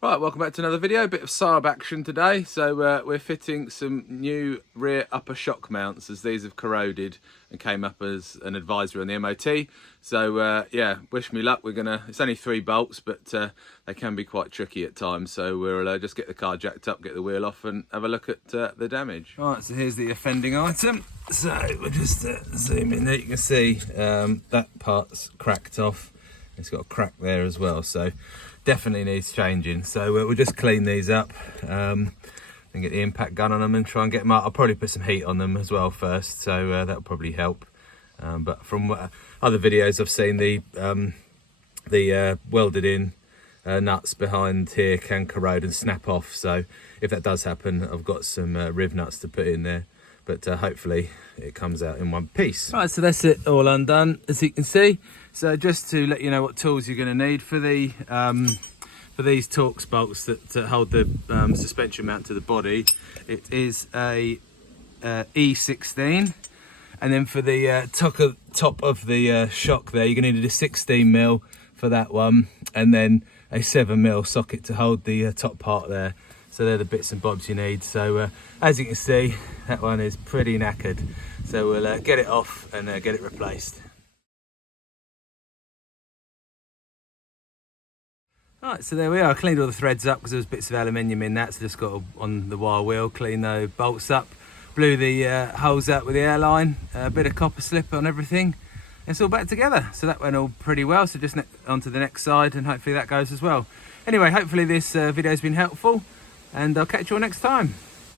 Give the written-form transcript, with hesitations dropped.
Right, welcome back to another video. Bit of Saab action today. So we're fitting some new rear upper shock mounts, as these have corroded and came up as an advisory on the MOT. So yeah, wish me luck. It's only 3 bolts, but they can be quite tricky at times. So we'll just get the car jacked up, get the wheel off and have a look at the damage. Right, so here's the offending item. So we'll just zoom in there. You can see that part's cracked off. It's got a crack there as well, so definitely needs changing. So we'll just clean these up and get the impact gun on them and try and get them out. I'll probably put some heat on them as well first, so that'll probably help. But from other videos I've seen, the welded in nuts behind here can corrode and snap off. So if that does happen, I've got some riv nuts to put in there. But hopefully it comes out in one piece. Right, so that's it all undone, as you can see. So just to let you know what tools you're going to need for these Torx bolts that hold the suspension mount to the body, it is a E16. And then for the top of the shock there, you're going to need a 16mm for that one, and then a 7mm socket to hold the top part there. So they're the bits and bobs you need. So as you can see, that one is pretty knackered. So we'll get it off and get it replaced. Right, so there we are. I cleaned all the threads up because there was bits of aluminium in that. So just got on the wire wheel, clean the bolts up, blew the holes out with the airline, a bit of copper slip on everything. It's all back together. So that went all pretty well. So just onto the next side and hopefully that goes as well. Anyway, hopefully this video has been helpful. And I'll catch you all next time.